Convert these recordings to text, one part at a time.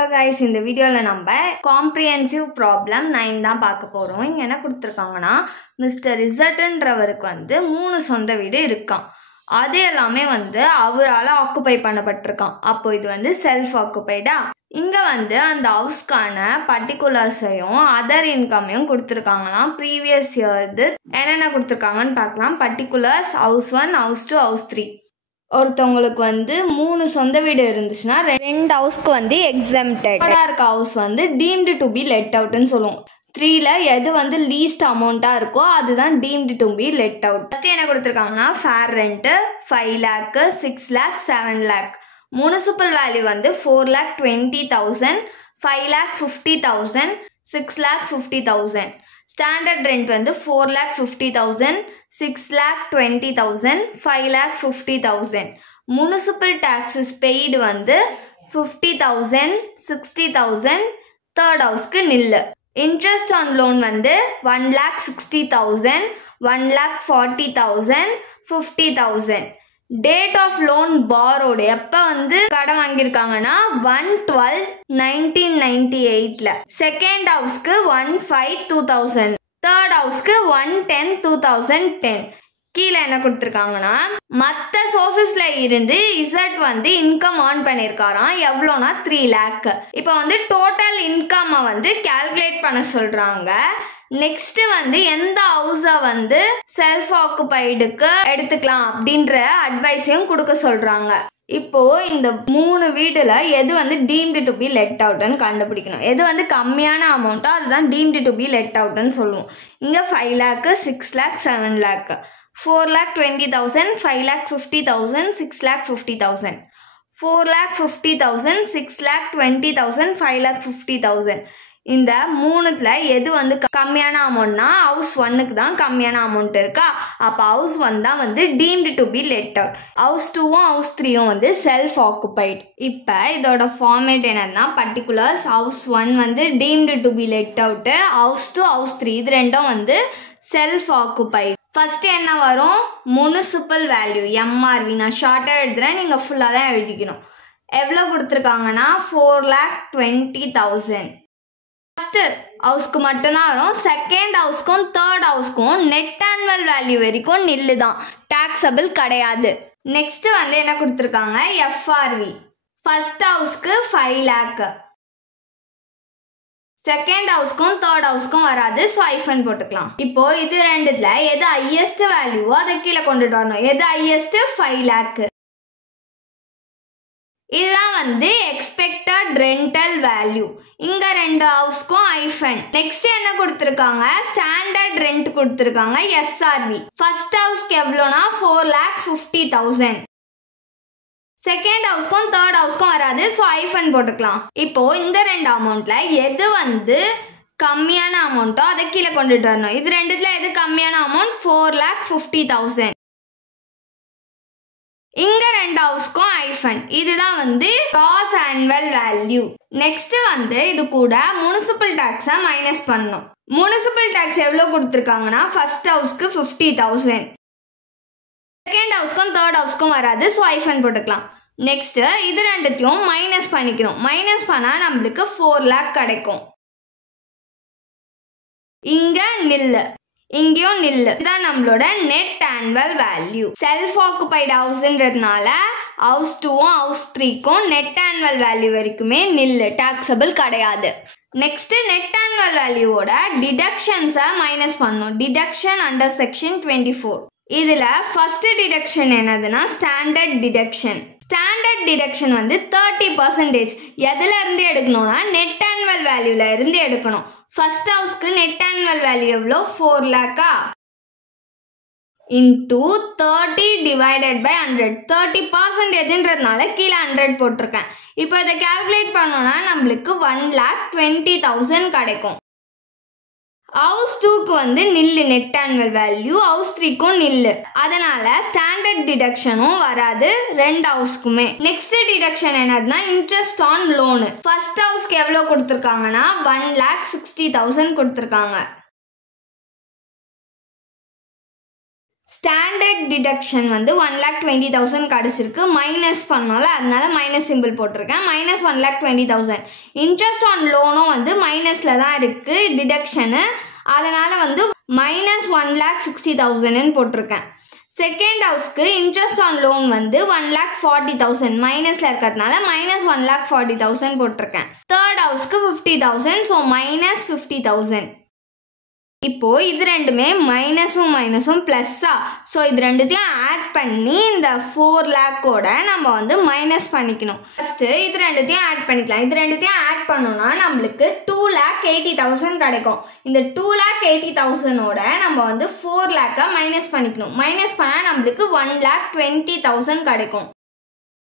Hello guys, இந்த வீடியோல நம்ம காம்ப்ரிஹென்சிவ் ப்ராப்ளம் 9 தான் பார்க்க போறோம். இங்க என்ன கொடுத்திருக்காங்கன்னா மிஸ்டர் இசட்ன்றவருக்கு வந்து 3 சொந்த வீடு இருக்காம். அது எல்லாமே வந்து அவரால ஆக்குபை பண்ணப்பட்டிருக்கான். அப்போ இது வந்து செல்ஃப் ஆக்குபைடா. இங்க வந்து அந்த ஹவுஸ்க்கான பர்டிகுலர்ஸையும் அதர் இன்கமையும் கொடுத்துருக்காங்களாம். ப்ரீவியஸ் இயர் என்னென்ன கொடுத்துருக்காங்கன்னு பார்க்கலாம். Particulars house 1, house 2, house 3. ஒருத்தவங்களுக்கு வந்து 3 சொந்த வீடு இருந்துச்சுன்னா 2 ஹவுஸ்க்கு வந்து எக்ஸம்டட் இருக்க ஹவுஸ் வந்து டீம்டு டு பி லெட் அவுட்னு சொல்லுவோம். 3ல எது வந்து லீஸ்ட் அமௌண்ட்டாக இருக்கோ அதுதான் deemed to be let out. First என்ன கொடுத்துருக்காங்கன்னா fair rent 5 lakh, 6 lakh, 7 lakh. Municipal value வந்து 4,20,000, 5,50,000, 6,50,000. ஸ்டாண்டர்ட் ரெண்ட் வந்து 4,50,000, 6,20,000, 5,50,000. முனிசிபல் டாக்ஸஸ் பெய்டு வந்து 50,000, 60,000. தேர்ட் ஹவுஸ்க்கு நில்லு. இன்ட்ரெஸ்ட் ஆன் லோன் வந்து 1,60,000, 1,40,000, 50,000. டேட் ஆஃப் லோன் பாரோடு எப்போ வந்து கடன் வாங்கியிருக்காங்கன்னா 1/12/1998. செகண்ட் ஹவுஸ்க்கு 1/5/2000. தேர்ட் ஹவுஸ்க்கு 1/10/2010. கீழே என்ன கொடுத்துருக்காங்கன்னா மற்ற சோர்சஸ்ல இருந்து இசட் வந்து இன்கம் ஏர்ன் பண்ணியிருக்காராம். எவ்வளோனா 3 lakh. இப்போ வந்து டோட்டல் இன்கம்மை வந்து கால்குலேட் பண்ண சொல்றாங்க. நெக்ஸ்ட் வந்து எந்த ஹவுஸை வந்து செல்ஃப் ஆக்குபைடுக்கு எடுத்துக்கலாம் அப்படின்ற அட்வைஸையும் கொடுக்க சொல்றாங்க. இப்போ இந்த 3 வீடுல எது வந்து டீம்டு டு பி லெட் அவுட்னு கண்டுபிடிக்கணும். எது வந்து கம்மியான அமௌண்ட்டோ அதுதான் டீம்டு டு பி லெட் அவுட்னு சொல்லுவோம். இங்க 5 lakh, 6 lakh, 7 lakh, 4,20,000, 5,50,000, 6,50,000, 4,50,000, 6,20,000, 5,50,000. இந்த 3த்துல எது வந்து கம்மியான அமௌண்ட்னா ஹவுஸ் 1க்கு தான் கம்மியான அமௌண்ட் இருக்கா. அப்போ ஹவுஸ் 1 தான் வந்து deemed to be let out. House 2வும் ஹவுஸ் 3யும் வந்து செல்ஃப் ஆக்குபைட். இப்போ இதோட ஃபார்மேட் என்னன்னா பர்டிகுலர்ஸ் ஹவுஸ் 1 வந்து deemed to be let out, house 2, house 3 இது ரெண்டும் வந்து செல்ஃப் ஆக்குபைட். ஃபர்ஸ்ட் என்ன வரும்? Municipal value MRV. நான் ஷார்ட்டாக எழுதுறேன், நீங்கள் ஃபுல்லாக தான் எழுதிக்கணும். எவ்வளோ கொடுத்துருக்காங்கன்னா 4,20,000. ஃபர்ஸ்ட் ஹவுஸ்க்கு மட்டும்தான் வரும். செகண்ட் ஹவுஸ்க்கும் தேர்ட் ஹவுஸ்க்கும் நெட் ஆனுவல் வேல்யூ வரைக்கும் நில்லு தான், டாக்ஸபிள் கிடையாது. நெக்ஸ்ட் வந்து என்ன கொடுத்துருக்காங்க எஃப்ஆர்வி. ஃபர்ஸ்ட் ஹவுஸ்க்கு 5 lakh, செகண்ட் ஹவுஸ்க்கும் தேர்ட் ஹவுஸ்க்கும் வராது, ஸோ ஐஃபன் போட்டுக்கலாம். இப்போ இது ரெண்டுத்துல எது ஹையஸ்ட் வேல்யூவோ அதை கீழே கொண்டுட்டு வரணும். எது ஹையஸ்ட்? 5 lakh. இதுதான் வந்து எக்ஸ்பெக்டட் ரெண்டல் வேல்யூ. இங்க 2 ஹவுஸ்க்கும் ஐஃபன். நெக்ஸ்ட் என்ன கொடுத்துருக்காங்க? ஸ்டாண்டர்ட் ரெண்ட் கொடுத்துருக்காங்க எஸ்ஆர்வி. ஃபர்ஸ்ட் ஹவுஸ்க்கு எவ்வளோனா 4,50,000. செகண்ட் ஹவுஸ்க்கும் தேர்ட் ஹவுஸ்க்கும் வராது, ஸோ ஐஃபன் போட்டுக்கலாம். இப்போ இந்த 2 அமௌண்ட்ல எது வந்து கம்மியான அமௌண்ட்டோ அதை கீழே கொண்டுட்டு வரணும். இது ரெண்டுத்துல எது கம்மியான அமௌண்ட்? 4,50,000. இங்க 2 ஹவுஸ்க்கும் ஐஃபன். இதுதான் வந்து கிராஸ் ஆனுவல் வேல்யூ. நெக்ஸ்ட் வந்து இது கூட முனிசிபல் டாக்ஸை மைனஸ் பண்ணணும். முனிசிபல் டாக்ஸ் எவ்வளோ கொடுத்துருக்காங்கன்னா ஃபர்ஸ்ட் ஹவுஸ்க்கு 50,000, செகண்ட் ஹவுஸ்க்கும் தேர்ட் ஹவுஸ்க்கும் வராது, ஸோ ஐஃபன் போட்டுக்கலாம். நெக்ஸ்ட் இது ரெண்டுத்தையும் மைனஸ் பண்ணிக்கணும். மைனஸ் பண்ணா நம்மளுக்கு 4 lakh கிடைக்கும். இங்க நில்லு, இங்கேயும் நில்லு. இதுதான் நம்மளோட net annual value. Self occupied ஹவுஸ்ன்றதுனால ஹவுஸ் 2வும் ஹவுஸ் 3க்கும் நெட் ஆனுவல் வேல்யூ வரைக்குமே நில்லு, டாக்ஸபிள் கிடையாது. நெக்ஸ்ட் நெட் ஆனுவல் வேல்யூவோட டிடக்ஷன்ஸை மைனஸ் பண்ணணும். Deduction under section 24. இதுல ஃபர்ஸ்ட் டிடக்ஷன் என்னதுன்னா ஸ்டாண்டர்ட் டிடக்ஷன். ஸ்டாண்டர்ட் டிடக்ஷன் வந்து 30%. எதுல இருந்து எடுக்கணும்னா நெட் ஆனுவல் வேல்யூல இருந்து எடுக்கணும். ஃபர்ஸ்ட் ஹவுஸ்க்கு நெட் ஆனுவல் வேல்யூ எவ்வளோ? 4 lakh இன்டூ 30 டிவைடட் பை 100. 30%ன்றதுனால கீழே 100 போட்டிருக்கேன். இப்போ இதை கால்குலேட் பண்ணோம்னா நம்மளுக்கு 1,20,000 கிடைக்கும். ஹவுஸ் 2க்கு வந்து நில்லு நெட் ஆனுவல் வேல்யூ, ஹவுஸ் 3க்கும் நில்லு. அதனால ஸ்டாண்டர்ட் டிடக்ஷனும் வராது 2 ஹவுஸ்க்குமே. நெக்ஸ்ட் டிடக்ஷன் என்னதுன்னா இன்ட்ரெஸ்ட் ஆன் லோனு. ஃபர்ஸ்ட் ஹவுஸ்க்கு எவ்வளோ கொடுத்துருக்காங்கன்னா 1,60,000 கொடுத்துருக்காங்க. ஸ்டாண்டர்ட் டிடக்ஷன் வந்து 1,20,000 கிடச்சிருக்கு, மைனஸ் பண்ணோம்ல அதனால மைனஸ் சிம்பிள் போட்டிருக்கேன். மைனஸ் 1,20,000. இன்ட்ரெஸ்ட் ஆன் லோனும் வந்து மைனஸில் தான் இருக்குது டிடக்ஷனு, அதனால் வந்து மைனஸ் 1,60,000 போட்டிருக்கேன். செகண்ட் ஹவுஸ்க்கு இன்ட்ரெஸ்ட் ஆன் லோன் வந்து 1,40,000 மைனஸில் இருக்கிறதுனால மைனஸ் 1,40,000 போட்டிருக்கேன். தேர்ட் ஹவுஸ்க்கு 50,000, ஸோ மைனஸ் 50,000. இப்போது இது ரெண்டுமே மைனஸும் மைனஸும் ப்ளஸ்ஸா, ஸோ இது ரெண்டுத்தையும் ஆட் பண்ணி இந்த 4 lakhோட நம்ம வந்து மைனஸ் பண்ணிக்கணும். ஃபஸ்ட்டு இது ரெண்டுத்தையும் ஆட் பண்ணிக்கலாம். இது ரெண்டுத்தையும் ஆட் பண்ணோன்னா நம்மளுக்கு 2,80,000 கிடைக்கும். இந்த 2,80,000ஓட நம்ம வந்து 4 lakh மைனஸ் பண்ணிக்கணும். மைனஸ் பண்ணால் நம்மளுக்கு 1,20,000 கிடைக்கும்.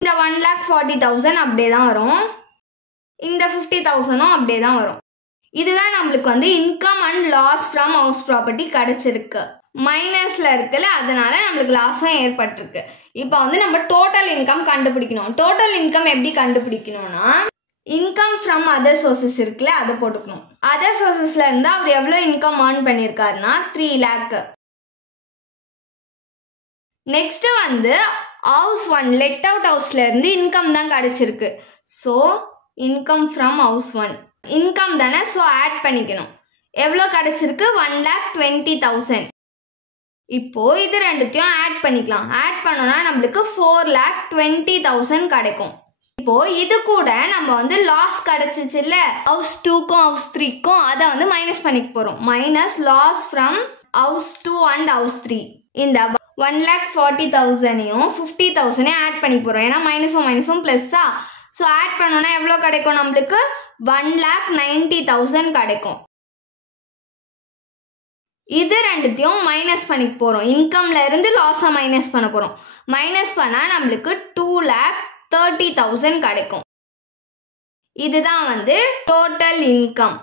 இந்த 1,40,000 அப்படியே தான் வரும், இந்த 50,000ம் அப்படியே தான் வரும். இதுதான் நம்மளுக்கு வந்து income and loss from house property கிடச்சிருக்கு. மைனஸில் இருக்குல்ல அதனால நம்மளுக்கு லாஸும் ஏற்பட்டிருக்கு. இப்போ வந்து நம்ம டோட்டல் இன்கம் கண்டுபிடிக்கணும். டோட்டல் இன்கம் எப்படி கண்டுபிடிக்கணும்னா இன்கம் ஃப்ரம் அதர் சோர்சஸ் இருக்குல்ல அதை போட்டுக்கணும். அதர் சோர்சஸில் இருந்து அவர் எவ்வளோ இன்கம் ஏர்ன் பண்ணியிருக்காருன்னா 3 lakh. நெக்ஸ்ட்டு வந்து ஹவுஸ் 1 லெட் அவுட் ஹவுஸ்லேருந்து இன்கம் தான் கிடச்சிருக்கு. So income from house 1 income தானே, ஸோ ஆட் பண்ணிக்கணும். எவ்வளோ கிடச்சிருக்கு 1,20,000. இப்போது இது ரெண்டுத்தையும் ஆட் பண்ணிக்கலாம். ஆட் பண்ணோன்னா நம்மளுக்கு 4,20,000 கிடைக்கும். இப்போது இது கூட நம்ம வந்து லாஸ் கிடச்சிச்சு இல்லை ஹவுஸ் 2க்கும் ஹவுஸ் 3க்கும் அதை வந்து மைனஸ் பண்ணிக்க போகிறோம். Minus loss from house 2 and house 3. இந்த 1,40,000ஐயும் 50,000ஐயும் ஆட் பண்ணி போகிறோம். ஏன்னா மைனஸும் மைனஸும் ப்ளஸ்ஸா, ஸோ ஆட் பண்ணோன்னா எவ்வளோ கிடைக்கும் நம்மளுக்கு 1,90,000 கிடைக்கும். இது ரெண்டுத்தையும் மைனஸ் பண்ணிக்க போகிறோம். இன்கம்ல இருந்து லாஸை மைனஸ் பண்ண போகிறோம். மைனஸ் பண்ணால் நம்மளுக்கு 2,30,000 கிடைக்கும். இதுதான் வந்து டோட்டல் இன்கம்.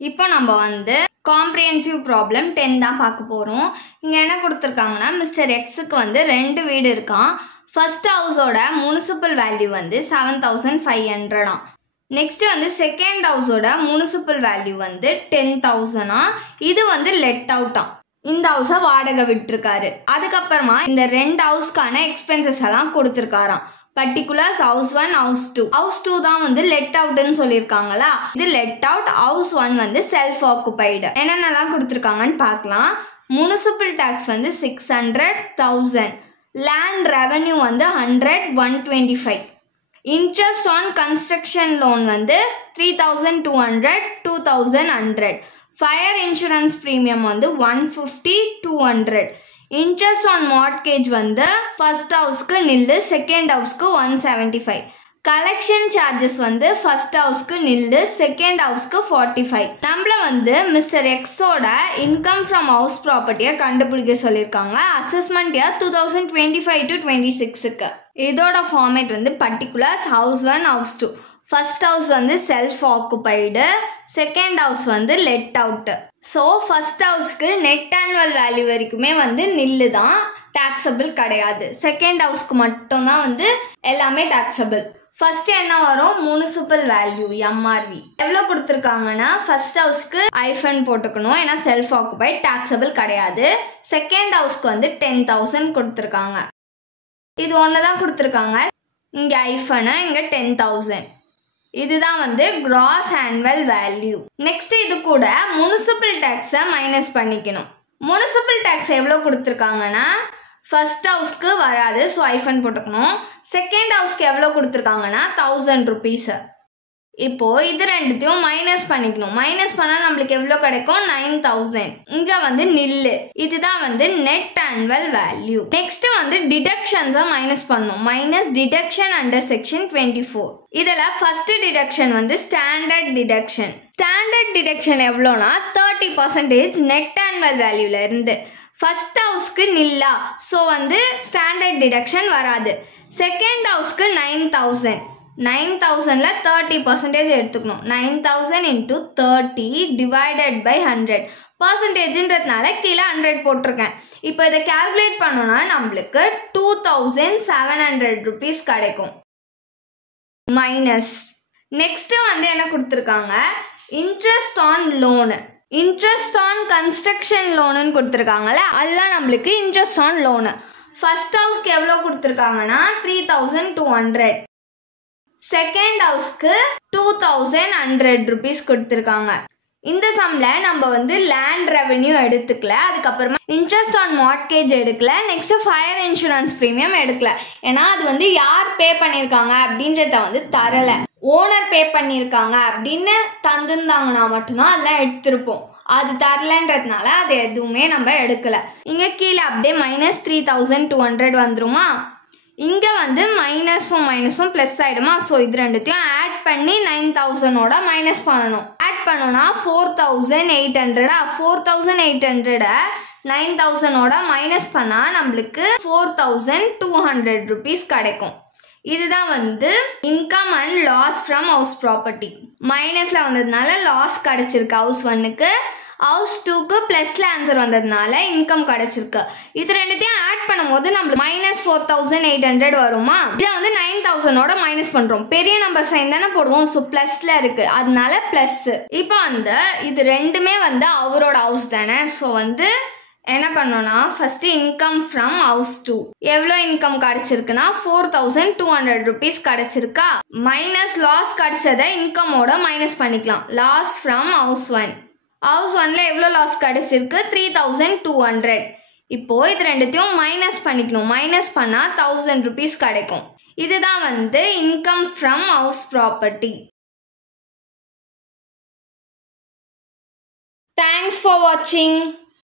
இப்போ நம்ம வந்து காம்ப்ரிஹென்சிவ் ப்ராப்ளம் 10 தான் பார்க்க போகிறோம். இங்கே என்ன கொடுத்துருக்காங்கன்னா மிஸ்டர் எக்ஸுக்கு வந்து 2 வீடு இருக்கான். ஃபர்ஸ்ட் ஹவுஸோட முனிசிபல் வேல்யூ வந்து 7,500. நெக்ஸ்ட்டு வந்து செகண்ட் ஹவுஸோட முனிசிபல் வேல்யூ வந்து 10,000. இது வந்து லெட் அவுட்டாம். இந்த ஹவுஸை வாடகை விட்டுருக்காரு. அதுக்கப்புறமா இந்த 2 ஹவுஸ்க்கான எக்ஸ்பென்சஸ் எல்லாம் கொடுத்துருக்காராம். Particulars house 1 house 2. ஹவுஸ் 2 தான் வந்து லெட் அவுட்னு சொல்லியிருக்காங்களா, இது லெட் அவுட். ஹவுஸ் 1 வந்து செல்ஃப் ஆக்குபைடு. என்னென்னலாம் கொடுத்துருக்காங்கன்னு பார்க்கலாம். முனிசிபல் டேக்ஸ் வந்து 600,000. லேண்ட் ரெவன்யூ வந்து 100, 125. இன்ட்ரெஸ்ட் ஆன் கன்ஸ்ட்ரக்ஷன் லோன் வந்து 3,200, 2,100. ஃபயர் இன்சூரன்ஸ் ப்ரீமியம் வந்து 150, 200. இன்ட்ரெஸ்ட் ஆன் மார்ட்கேஜ் வந்து ஃபர்ஸ்ட் ஹவுஸ்க்கு நில்லு, செகண்ட் ஹவுஸ்க்கு 175. கலெக்ஷன் சார்ஜஸ் வந்து ஃபர்ஸ்ட் ஹவுஸ்க்கு நில்லு, செகண்ட் ஹவுஸ்க்கு 45. நம்மள வந்து மிஸ்டர் எக்ஸோட இன்கம் ஃப்ரம் ஹவுஸ் ப்ராப்பர்ட்டியை கண்டுபிடிக்க சொல்லியிருக்காங்க. அசஸ்மெண்ட் இயர் 2025 to 26க்கு. இதோட ஃபார்மேட் வந்து particulars house 1 house 2. First house வந்து செல்ஃப் ஆக்குபைடு, செகண்ட் ஹவுஸ் வந்து லெட் அவுட்டு. ஸோ ஃபர்ஸ்ட் ஹவுஸ்க்கு நெட் ஆனுவல் வேல்யூ வரைக்குமே வந்து நில்லு தான், டாக்ஸபிள் கிடையாது. செகண்ட் ஹவுஸ்க்கு மட்டும்தான் வந்து எல்லாமே டாக்ஸபிள். ஃபர்ஸ்ட் என்ன வரும் முனிசிபல் வேல்யூ எம்ஆர்வி எவ்வளோ கொடுத்துருக்காங்கன்னா ஃபர்ஸ்ட் ஹவுஸ்க்கு ஐஃபன் போட்டுக்கணும், ஏன்னா செல்ஃப் ஆக்குபைட் டாக்ஸபிள் கிடையாது. செகண்ட் ஹவுஸ்க்கு வந்து 10,000 கொடுத்துருக்காங்க. இது ஒன்று தான் கொடுத்துருக்காங்க. இங்கே ஐஃபனு, இங்கே 10,000. இதுதான் வந்து கிராஸ் ஆனுவல் வேல்யூ. நெக்ஸ்ட் இது கூட முனிசிபல் டேக்ஸை மைனஸ் பண்ணிக்கணும். முனிசிபல் டேக்ஸ் எவ்வளோ கொடுத்துருக்காங்கன்னா ஃபர்ஸ்ட் ஹவுஸ்க்கு வராது, ஸோ ஐஃபன் போட்டுக்கணும். செகண்ட் ஹவுஸ்க்கு எவ்வளோ கொடுத்துருக்காங்கன்னா 1,000 rupees. இப்போது இது ரெண்டுத்தையும் மைனஸ் பண்ணிக்கணும். மைனஸ் பண்ணால் நம்மளுக்கு எவ்வளோ கிடைக்கும் 9,000. இங்கே வந்து நில்லு. இதுதான் வந்து நெட் ஆனுவல் வேல்யூ. நெக்ஸ்ட் வந்து டிடக்ஷன்ஸை மைனஸ் பண்ணணும். Minus deduction under section 24. இதில் ஃபர்ஸ்ட் டிடக்ஷன் வந்து ஸ்டாண்டர்ட் டிடக்ஷன். ஸ்டாண்டர்ட் டிடக்ஷன் எவ்வளோனா 30% நெட் ஆனுவல் வேல்யூல இருந்து. ஃபர்ஸ்ட் ஹவுஸ்க்கு நில்லா, ஸோ வந்து ஸ்டாண்டர்ட் டிடக்ஷன் வராது. செகண்ட் ஹவுஸ்க்கு 9,000. 9,000ல 30% எடுத்துக்கணும். 9,000 into 30 divided by 100. பர்சன்டேஜ்ன்றதுனால கீழே 100 போட்டிருக்கேன். இப்போ இதை கால்குலேட் பண்ணோம்னா நம்மளுக்கு 2,700 rupees கிடைக்கும். மைனஸ் நெக்ஸ்ட் வந்து என்ன கொடுத்துருக்காங்க interest on loan, interest on construction லோனுன்னு கொடுத்துருக்காங்கல்ல, அதுதான் நம்மளுக்கு இன்ட்ரெஸ்ட் ஆன் லோனு. ஃபர்ஸ்ட் ஹவுஸ்க்கு எவ்வளோ கொடுத்துருக்காங்கன்னா 3200, செகண்ட் ஹவுஸ்க்கு 2100 rupees கொடுத்துருக்காங்க. இந்த சம்ல நம்ம வந்து லேண்ட் ரெவென்யூ எடுத்துக்கல, அதுக்கப்புறமா இன்ட்ரெஸ்ட் ஆன் மார்ட்கேஜ் எடுக்கல, நெக்ஸ்ட் ஃபயர் இன்சூரன்ஸ் ப்ரீமியம் எடுக்கல. ஏன்னா அது வந்து யார் பே பண்ணியிருக்காங்க அப்படின்றத வந்து தரல, ஓனர் பே பண்ணியிருக்காங்க அப்படின்னு தந்துருந்தாங்கன்னா மட்டும்தான் அதெல்லாம் எடுத்திருப்போம். அது தரலன்றதுனால அது எதுவுமே நம்ம எடுக்கல. இங்கே கீழே அப்படியே -3200 வந்துருமா, இங்கே வந்து மைனஸும் மைனஸும் ப்ளஸ் ஆகிடுமா. ஸோ இது ரெண்டுத்தையும் ஆட் பண்ணி 9000ஓட மைனஸ் பண்ணணும். ஆட் பண்ணோன்னா 4800, 4800 9000ஓட மைனஸ் பண்ணால் நம்மளுக்கு 4200 rupees கிடைக்கும். இதுதான் வந்து income and loss from house property. மைனஸில் வந்ததுனால லாஸ் கிடச்சிருக்கு ஹவுஸ் ஒன்னுக்கு, ஹவுஸ் டூக்கு ப்ளஸில் ஆன்சர் வந்ததுனால இன்கம் கிடச்சிருக்கு. இது ரெண்டுத்தையும் ஆட் பண்ணும்போது நம்மளுக்கு -4800 வருமா. இதை வந்து 9000ஓட மைனஸ் பண்ணுறோம், பெரிய நம்பர் சைன் தானே போடுவோம், ஸோ ப்ளஸில் இருக்குது அதனால ப்ளஸ். இப்போ வந்து இது ரெண்டுமே வந்து அவரோட ஹவுஸ் தானே, ஸோ வந்து என்ன பண்ணோன்னா ஃபஸ்ட்டு இன்கம் ஃப்ரம் ஹவுஸ் 2 எவ்வளோ இன்கம் கிடச்சிருக்குன்னா 4200 rupees கிடச்சிருக்கா. மைனஸ் லாஸ் கிடச்சதை இன்கமோட மைனஸ் பண்ணிக்கலாம். லாஸ் ஃப்ரம் ஹவுஸ் 1, ஹவுஸ் 1ல எவ்வளோ லாஸ் கிடச்சிருக்கு 3200. இப்போது இது ரெண்டுத்தையும் மைனஸ் பண்ணிக்கணும், மைனஸ் பண்ணால் 1000 rupees கிடைக்கும். இதுதான் வந்து income from house property. Thanks for வாட்சிங்.